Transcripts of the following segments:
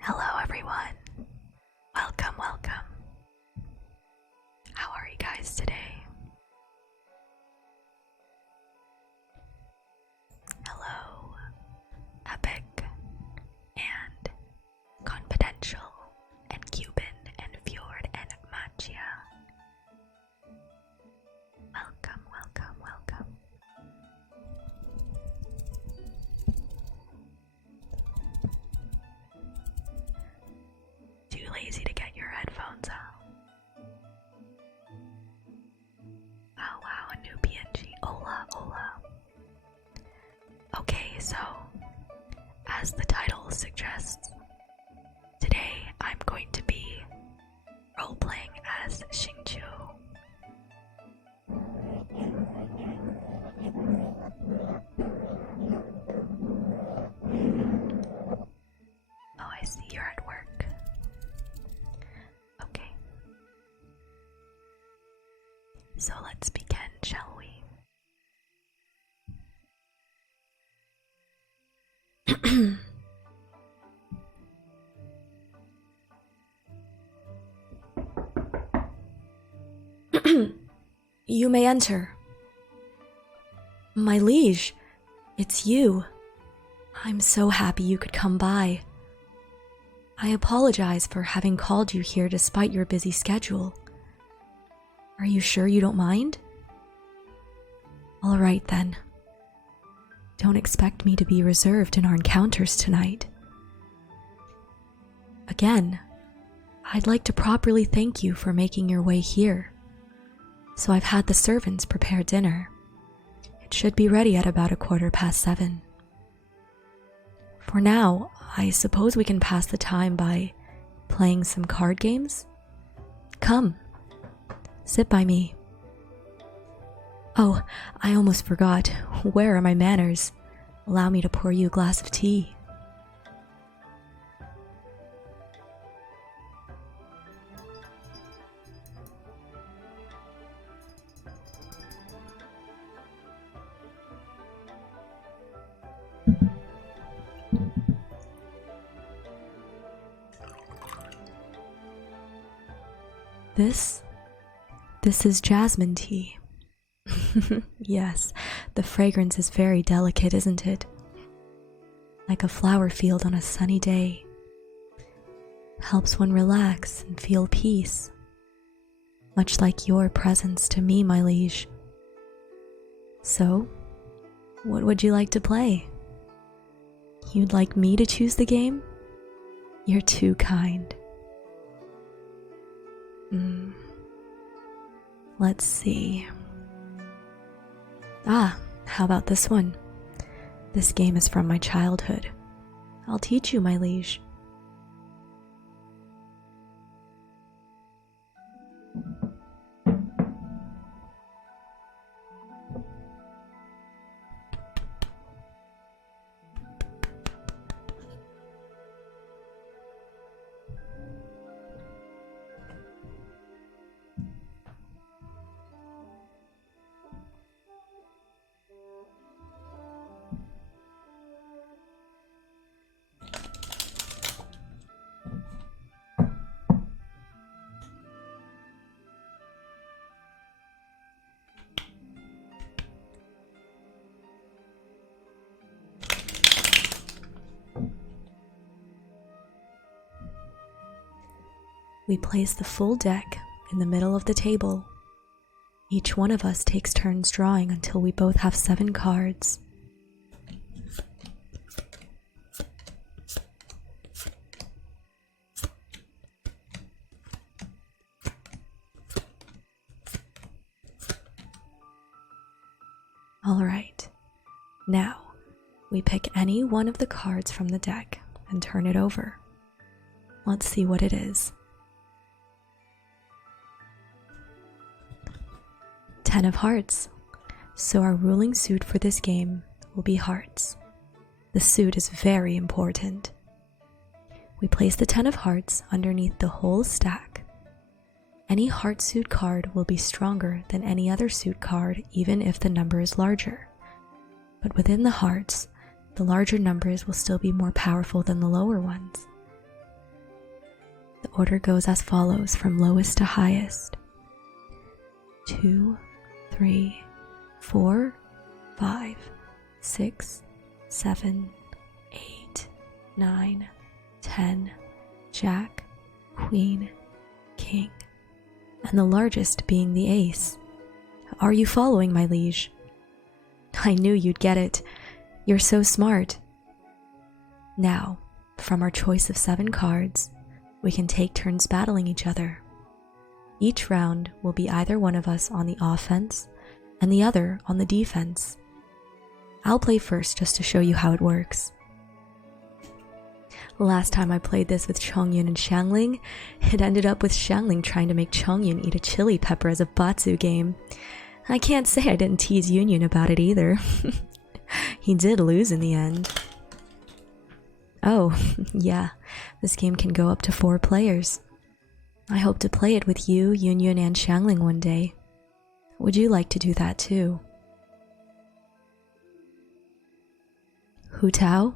Hello, everyone. Welcome, welcome. How are you guys today? Hello, Epic and lazy to get your headphones out. Oh wow, a new PNG. Hola, hola. Okay, so as the title suggests, today I'm going to be role-playing as Xingqiu. Oh, I see you're at work. Okay. So let's begin, shall we? You may enter. My liege, it's you. I'm so happy you could come by. I apologize for having called you here despite your busy schedule. Are you sure you don't mind? All right then. Don't expect me to be reserved in our encounters tonight. Again, I'd like to properly thank you for making your way here. So I've had the servants prepare dinner. It should be ready at about 7:15. For now, I suppose we can pass the time by playing some card games? Come, sit by me. Oh, I almost forgot. Where are my manners? Allow me to pour you a glass of tea. This is jasmine tea. Yes, the fragrance is very delicate, isn't it? Like a flower field on a sunny day. Helps one relax and feel peace. Much like your presence to me, my liege. So, what would you like to play? You'd like me to choose the game? You're too kind. Let's see. How about this one? This game is from my childhood. I'll teach you, my liege. We place the full deck in the middle of the table. Each one of us takes turns drawing until we both have 7 cards. All right. Now, we pick any one of the cards from the deck and turn it over. Let's see what it is. 10 of hearts. So our ruling suit for this game will be hearts. The suit is very important. We place the 10 of hearts underneath the whole stack. Any heart suit card will be stronger than any other suit card even if the number is larger. But within the hearts, the larger numbers will still be more powerful than the lower ones. The order goes as follows from lowest to highest. 2, 3, 4, 5, 6, 7, 8, 9, 10, Jack, Queen, King, and the largest being the ace. Are you following, my liege? I knew you'd get it. You're so smart. Now, from our choice of 7 cards, We can take turns battling each other. Each round will be either one of us on the offense and the other on the defense. I'll play first just to show you how it works. Last time I played this with Chongyun and Xiangling, it ended up with Xiangling trying to make Chongyun eat a chili pepper as a Batsu game. I can't say I didn't tease Yunyun about it either. He did lose in the end. Oh, yeah, this game can go up to 4 players. I hope to play it with you, Yunyun, and Xiangling one day. Would you like to do that too? Hu Tao?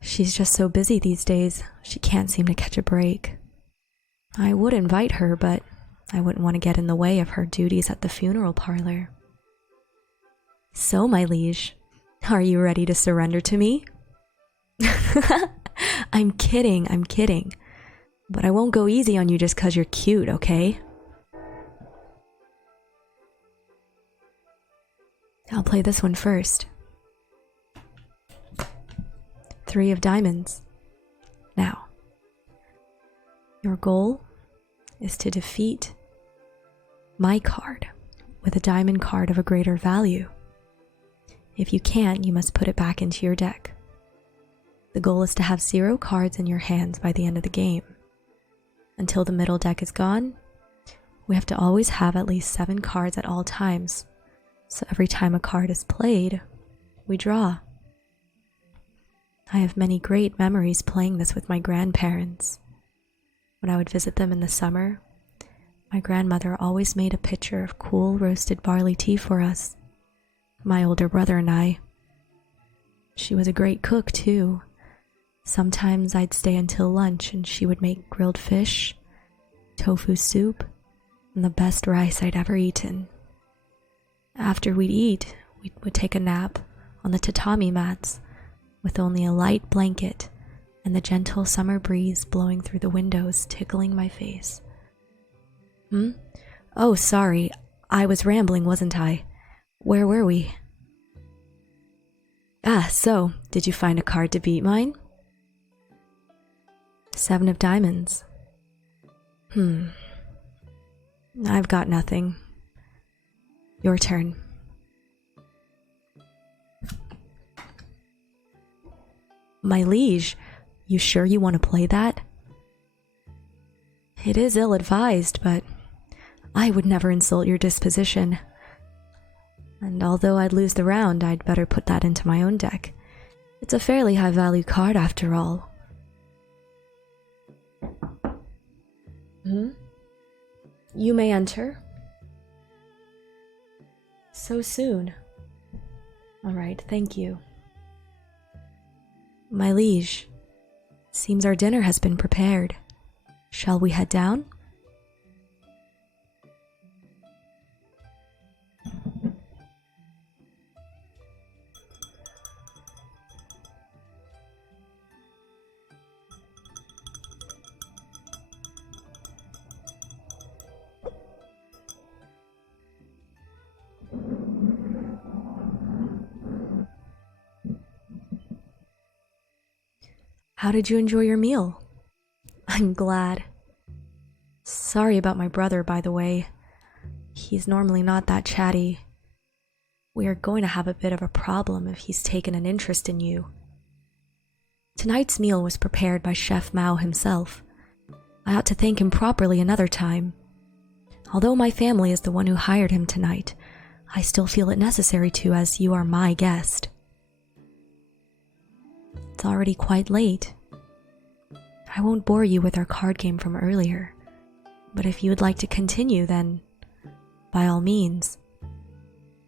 She's just so busy these days, she can't seem to catch a break. I would invite her, but I wouldn't want to get in the way of her duties at the funeral parlor. So, my liege, are you ready to surrender to me? I'm kidding. But I won't go easy on you just 'cause you're cute, okay? I'll play this one first. 3 of diamonds. Now, your goal is to defeat my card with a diamond card of a greater value. If you can't, you must put it back into your deck. The goal is to have 0 cards in your hands by the end of the game. Until the middle deck is gone, we have to always have at least 7 cards at all times. So every time a card is played, we draw. I have many great memories playing this with my grandparents. When I would visit them in the summer, my grandmother always made a pitcher of cool roasted barley tea for us, my older brother and I. She was a great cook too. Sometimes I'd stay until lunch and she would make grilled fish, tofu soup, and the best rice I'd ever eaten. After we'd eat, we would take a nap on the tatami mats with only a light blanket and the gentle summer breeze blowing through the windows tickling my face. Oh, sorry, I was rambling, wasn't I? Where were we? So, did you find a card to beat mine? 7 of diamonds. I've got nothing. Your turn. My liege, you sure you want to play that? It is ill-advised, but I would never insult your disposition. And although I'd lose the round, I'd better put that into my own deck. It's a fairly high-value card after all. You may enter. So soon. All right, thank you. My liege, seems our dinner has been prepared. Shall we head down? How did you enjoy your meal? I'm glad. Sorry about my brother, by the way. He's normally not that chatty. We are going to have a bit of a problem if he's taken an interest in you. Tonight's meal was prepared by Chef Mao himself. I ought to thank him properly another time. Although my family is the one who hired him tonight, I still feel it necessary to, as you are my guest. It's already quite late. I won't bore you with our card game from earlier, but if you would like to continue, then by all means.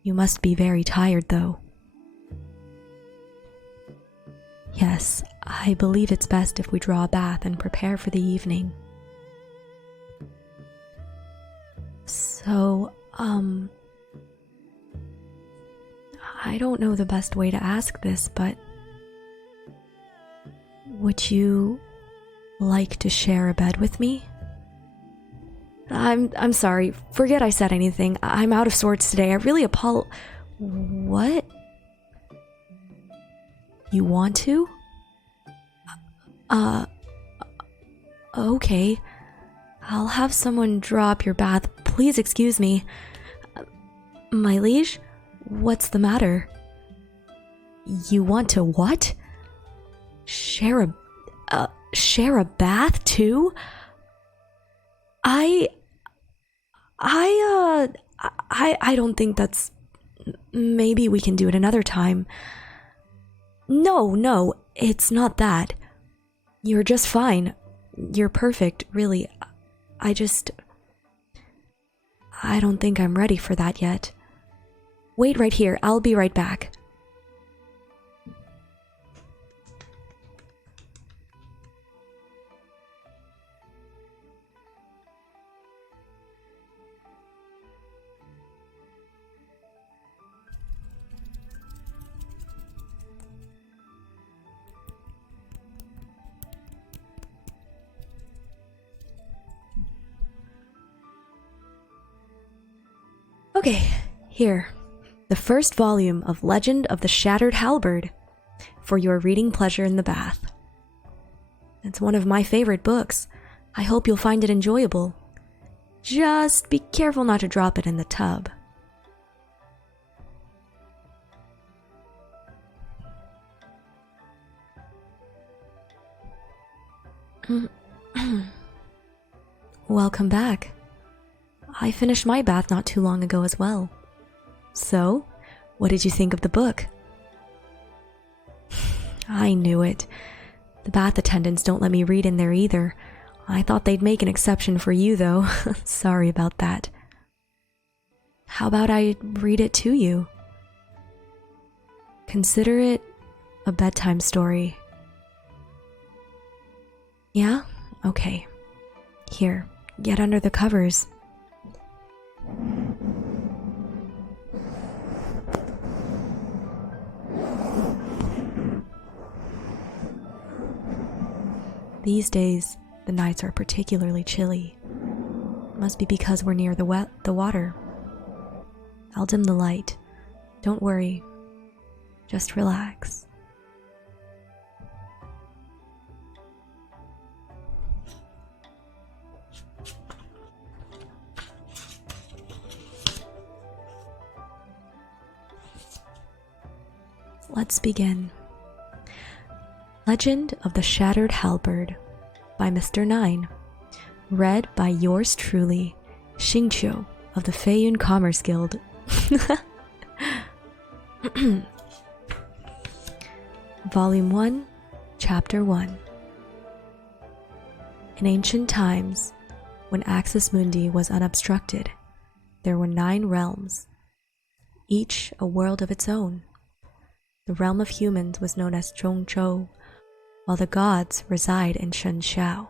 You must be very tired, though. Yes, I believe it's best if we draw a bath and prepare for the evening. So, I don't know the best way to ask this, but would you like to share a bed with me? I'm sorry. Forget I said anything. I'm out of sorts today. I really What? You want to? Okay. I'll have someone draw up your bath. Please excuse me. My liege? What's the matter? You want to what? Share a bath too? I don't think that's... Maybe we can do it another time. No, it's not that. You're just fine. You're perfect, really. I don't think I'm ready for that yet. Wait right here, I'll be right back. Okay, here. The first volume of Legend of the Shattered Halberd for your reading pleasure in the bath. It's one of my favorite books. I hope you'll find it enjoyable. Just be careful not to drop it in the tub. Welcome back. I finished my bath not too long ago as well. So, what did you think of the book? I knew it. The bath attendants don't let me read in there either. I thought they'd make an exception for you, though. Sorry about that. How about I read it to you? Consider it a bedtime story. Yeah? Okay. Here, get under the covers. These days, the nights are particularly chilly. Must be because we're near the water. I'll dim the light. Don't worry. Just relax. Let's begin. Legend of the Shattered Halberd by Mr. Nine. Read by yours truly, Xingqiu of the Feiyun Commerce Guild. Volume 1, Chapter 1. In ancient times, when Axis Mundi was unobstructed, there were 9 realms, each a world of its own. The realm of humans was known as Zhongzhou, while the gods reside in Shenxiao.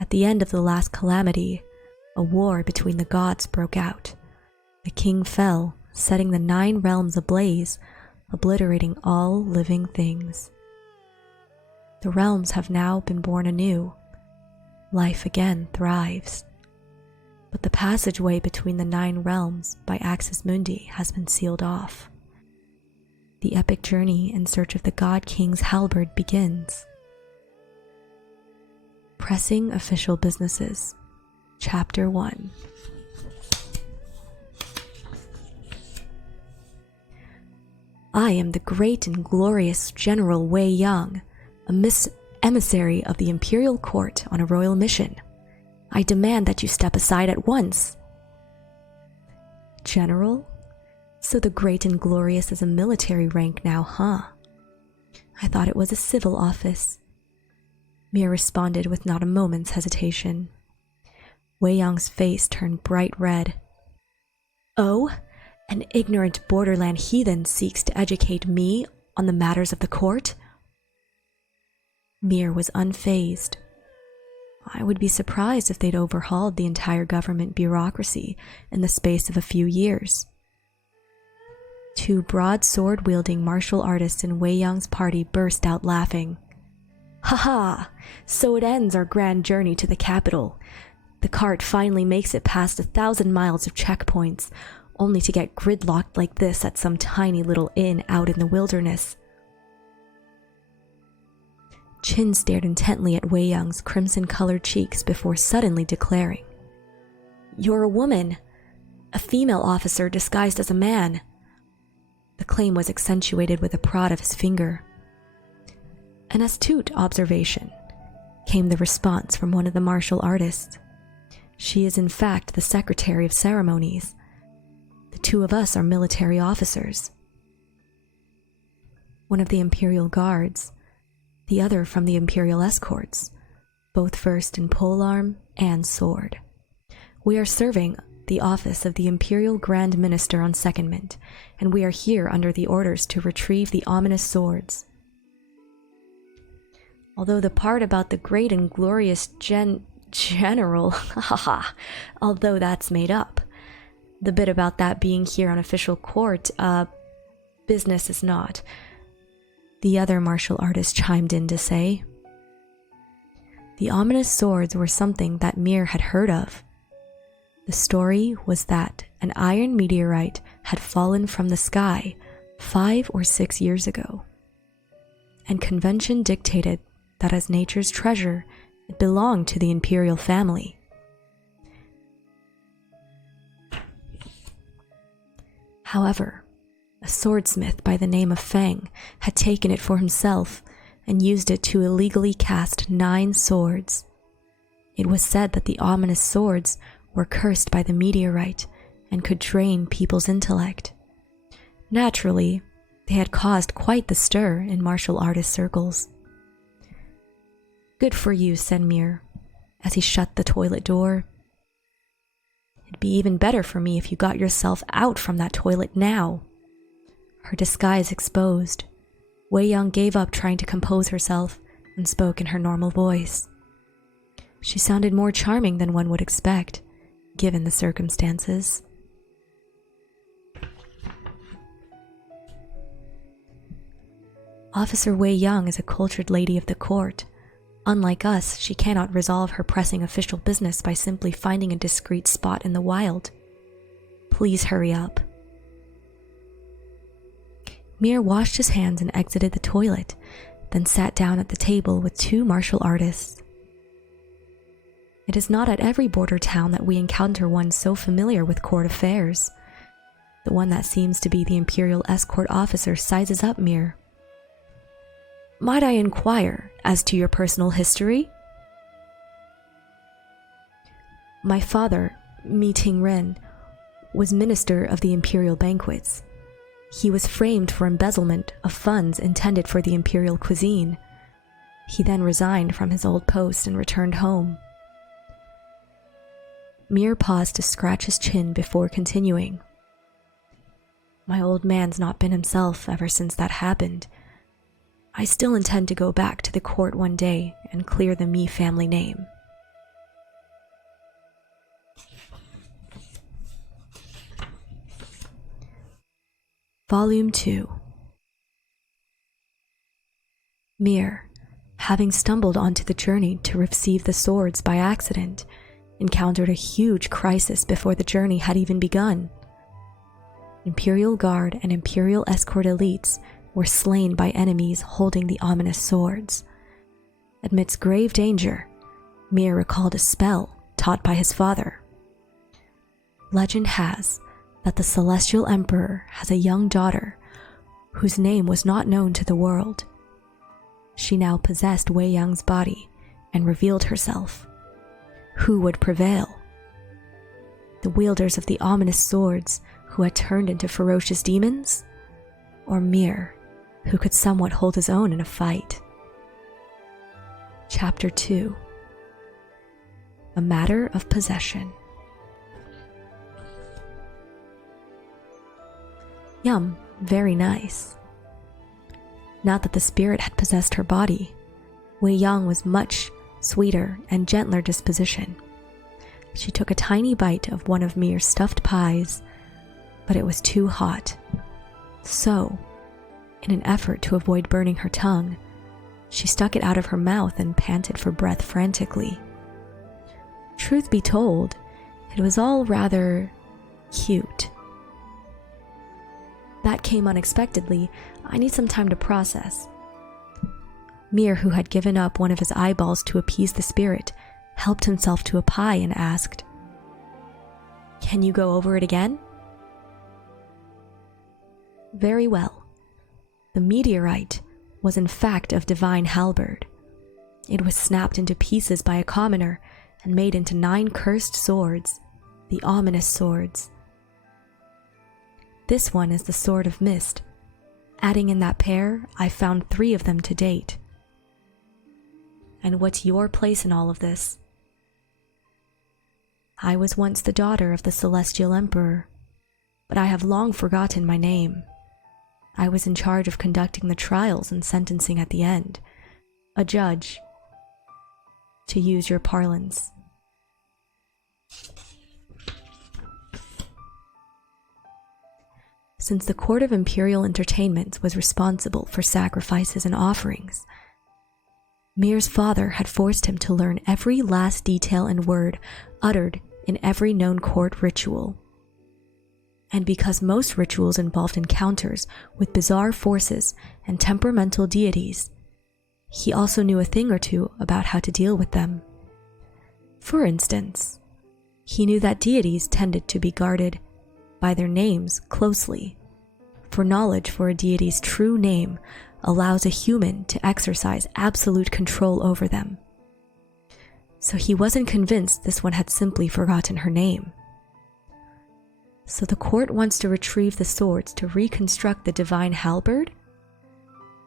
At the end of the last calamity, a war between the gods broke out. The king fell, setting the 9 realms ablaze, obliterating all living things. The realms have now been born anew. Life again thrives. But the passageway between the 9 realms by Axis Mundi has been sealed off. The epic journey in search of the God King's halberd begins. Pressing official businesses. Chapter 1. I am the great and glorious General Wei Yang, a emissary of the Imperial Court on a royal mission. I demand that you step aside at once. General? So the great and glorious is a military rank now, huh? I thought it was a civil office. Mir responded with not a moment's hesitation. Wei Yang's face turned bright red. Oh, an ignorant borderland heathen seeks to educate me on the matters of the court? Mir was unfazed. I would be surprised if they'd overhauled the entire government bureaucracy in the space of a few years. 2 broadsword-wielding martial artists in Wei Yang's party burst out laughing. Ha ha! So it ends our grand journey to the capital. The cart finally makes it past 1,000 miles of checkpoints, only to get gridlocked like this at some tiny little inn out in the wilderness. Qin stared intently at Wei Yang's crimson-colored cheeks before suddenly declaring, "You're a woman, a female officer disguised as a man." The claim was accentuated with a prod of his finger. "An astute observation," came the response from one of the martial artists. "She is in fact the secretary of ceremonies. The two of us are military officers. One of the Imperial Guards, the other from the Imperial Escorts, both versed in polearm and sword. We are serving the office of the Imperial Grand Minister on secondment, and we are here under the orders to retrieve the ominous swords. Although the part about the great and glorious general, haha, although that's made up. The bit about that being here on official court, business is not," the other martial artist chimed in to say. The ominous swords were something that Mir had heard of. The story was that an iron meteorite had fallen from the sky 5 or 6 years ago, and convention dictated that as nature's treasure, it belonged to the imperial family. However, a swordsmith by the name of Feng had taken it for himself and used it to illegally cast 9 swords. It was said that the ominous swords were cursed by the meteorite and could drain people's intellect. Naturally, they had caused quite the stir in martial artist circles. "Good for you," said Mir, as he shut the toilet door. "It'd be even better for me if you got yourself out from that toilet now." Her disguise exposed, Wei Yang gave up trying to compose herself and spoke in her normal voice. She sounded more charming than one would expect, given the circumstances. Officer Wei Yang is a cultured lady of the court. Unlike us, she cannot resolve her pressing official business by simply finding a discreet spot in the wild. Please hurry up. Mir washed his hands and exited the toilet, then sat down at the table with 2 martial artists. It is not at every border town that we encounter one so familiar with court affairs. The one that seems to be the Imperial Escort officer sizes up Mir. "Might I inquire as to your personal history?" "My father, Mi Ting-ren, was minister of the imperial banquets. He was framed for embezzlement of funds intended for the imperial cuisine. He then resigned from his old post and returned home." Mir paused to scratch his chin before continuing. "My old man's not been himself ever since that happened. I still intend to go back to the court one day and clear the Mi family name." Volume 2. Mir, having stumbled onto the journey to receive the swords by accident, encountered a huge crisis before the journey had even begun. Imperial Guard and Imperial Escort elites were slain by enemies holding the ominous swords. Amidst grave danger, Mir recalled a spell taught by his father. Legend has that the Celestial Emperor has a young daughter whose name was not known to the world. She now possessed Wei Yang's body and revealed herself. Who would prevail? The wielders of the ominous swords who had turned into ferocious demons? Or Mir, who could somewhat hold his own in a fight? Chapter 2. A Matter of Possession. Yum, very nice. Now that the spirit had possessed her body, Wei Yang was much sweeter and gentler disposition. She took a tiny bite of one of Mir's stuffed pies, but it was too hot. So, in an effort to avoid burning her tongue, she stuck it out of her mouth and panted for breath frantically. Truth be told, it was all rather cute. That came unexpectedly. I need some time to process. Mir, who had given up one of his eyeballs to appease the spirit, helped himself to a pie and asked, "Can you go over it again?" Very well. The meteorite was in fact of divine halberd. It was snapped into pieces by a commoner and made into 9 cursed swords, the ominous swords. This one is the Sword of Mist. Adding in that pair, I found 3 of them to date. And what's your place in all of this? I was once the daughter of the Celestial Emperor, but I have long forgotten my name. I was in charge of conducting the trials and sentencing at the end. A judge, to use your parlance. Since the Court of Imperial Entertainments was responsible for sacrifices and offerings, Mir's father had forced him to learn every last detail and word uttered in every known court ritual. And because most rituals involved encounters with bizarre forces and temperamental deities, he also knew a thing or two about how to deal with them. For instance, he knew that deities tended to be guarded by their names closely, for knowledge for a deity's true name allows a human to exercise absolute control over them. So he wasn't convinced this one had simply forgotten her name. So the court wants to retrieve the swords to reconstruct the divine halberd?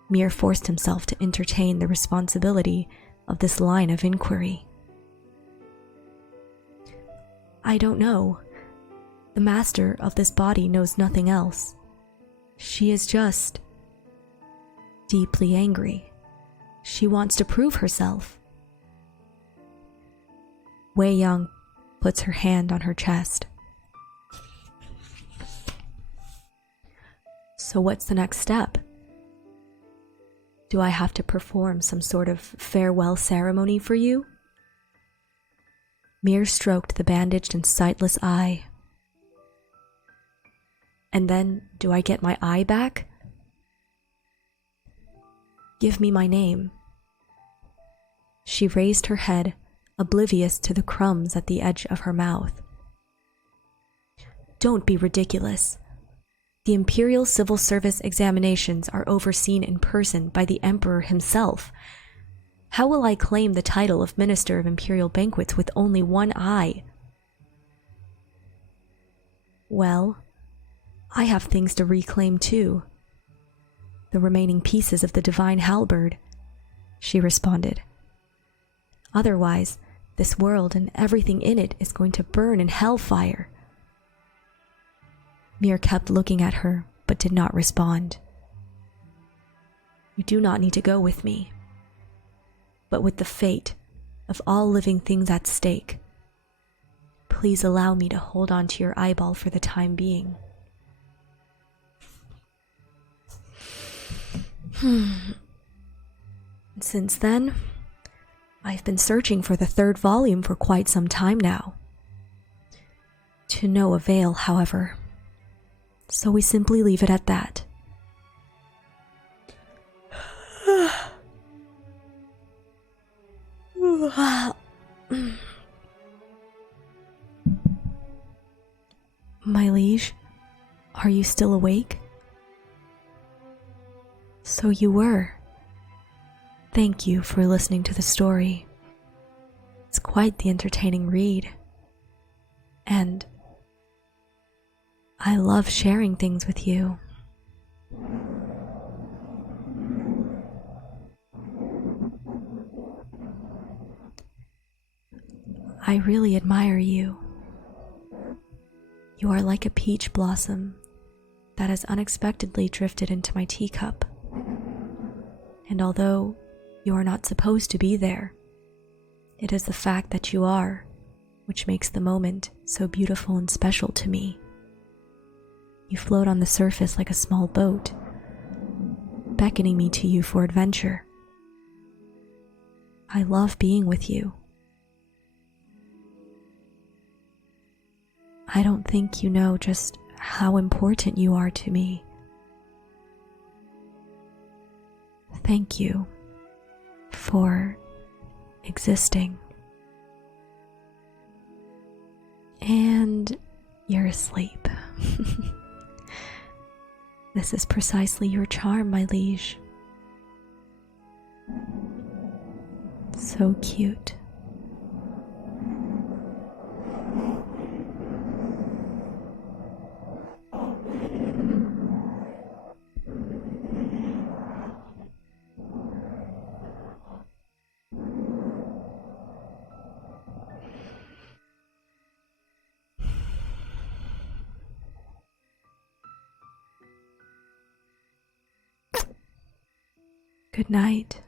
Mir forced himself to entertain the responsibility of this line of inquiry. I don't know. The master of this body knows nothing else. She is just deeply angry. She wants to prove herself. Wei Yang puts her hand on her chest. So what's the next step? Do I have to perform some sort of farewell ceremony for you? Mir stroked the bandaged and sightless eye. And then, do I get my eye back? Give me my name. She raised her head, oblivious to the crumbs at the edge of her mouth. Don't be ridiculous. The Imperial Civil Service examinations are overseen in person by the Emperor himself. How will I claim the title of Minister of Imperial Banquets with only one eye? Well, I have things to reclaim too. The remaining pieces of the divine halberd, she responded. Otherwise, this world and everything in it is going to burn in hellfire. Mir kept looking at her, but did not respond. You do not need to go with me, but with the fate of all living things at stake. Please allow me to hold on to your eyeball for the time being. Since then, I've been searching for the 3rd volume for quite some time now. To no avail, however. So we simply leave it at that. My liege, are you still awake? So you were. Thank you for listening to the story. It's quite the entertaining read. And I love sharing things with you. I really admire you. You are like a peach blossom that has unexpectedly drifted into my teacup. And although you are not supposed to be there, it is the fact that you are which makes the moment so beautiful and special to me. You float on the surface like a small boat, beckoning me to you for adventure. I love being with you. I don't think you know just how important you are to me. Thank you. for existing. And you're asleep. This is precisely your charm, my liege. So cute. Good night.